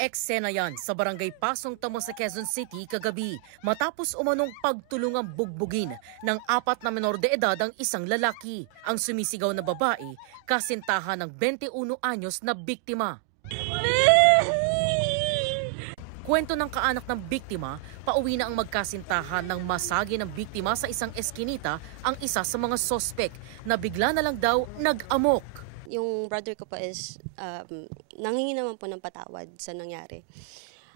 Eksena yan sa barangay Pasong Tamo sa Quezon City kagabi matapos umanong pagtulungang bugbugin ng 4 na menor de edad ang isang lalaki. Ang sumisigaw na babae, kasintahan ng 21 anyos na biktima. Kwento ng kaanak ng biktima, pauwi na ang magkasintahan ng masagi ng biktima sa isang eskinita ang isa sa mga sospek na bigla na lang daw nag-amok. Yung brother ko pa is nanghingi naman po ng patawad sa nangyari.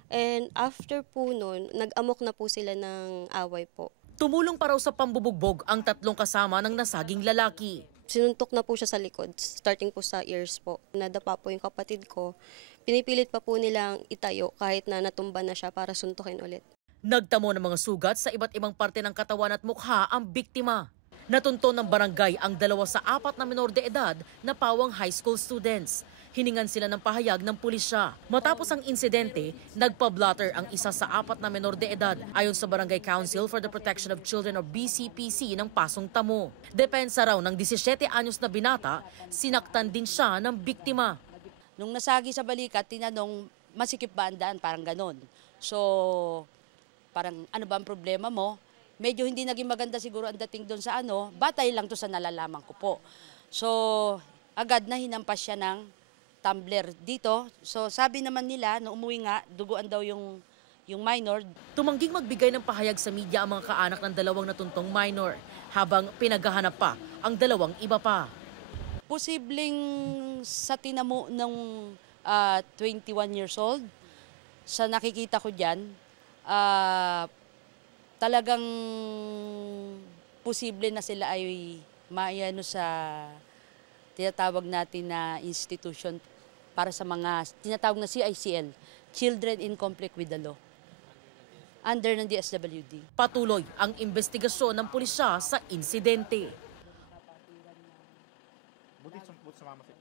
And after po noon, nag-amok na po sila ng away po. Tumulong pa raw sa pambubugbog ang 3 kasama ng nasaging lalaki. Sinuntok na po siya sa likod, starting po sa ears po. Nadapa po yung kapatid ko. Pinipilit pa po nilang itayo kahit na natumba na siya para suntukin ulit. Nagtamo ng mga sugat sa iba't ibang parte ng katawan at mukha ang biktima. Natunto ng barangay ang 2 sa 4 na menor de edad na pawang high school students. Hiningan sila ng pahayag ng pulisya. Matapos ang insidente, nagpa-blotter ang isa sa 4 na menor de edad ayon sa Barangay Council for the Protection of Children or BCPC ng Pasong Tamo. Depensa raw ng 17 anyos na binata, sinaktan din siya ng biktima. Nung nasagi sa balikat, tinanong, masikip ba ang daan? Parang ganon. So, parang ano ba ang problema mo? Medyo hindi naging maganda siguro ang dating doon sa batay lang to sa nalalaman ko po. So, agad na hinampas siya ng tumbler dito. So, sabi naman nila, nung umuwi nga, duguan daw yung minor. Tumangging magbigay ng pahayag sa media ang mga kaanak ng 2 natuntong minor, habang pinaghahanap pa ang 2 iba pa. Posibleng sa tinamo ng 21 years old, sa nakikita ko dyan, talagang posible na sila ay maayano sa tinatawag natin na institution para sa mga tinatawag na CICL, Children in Conflict with the Law, under ng DSWD. Patuloy ang investigasyon ng pulisya sa insidente. Buti sumama siya.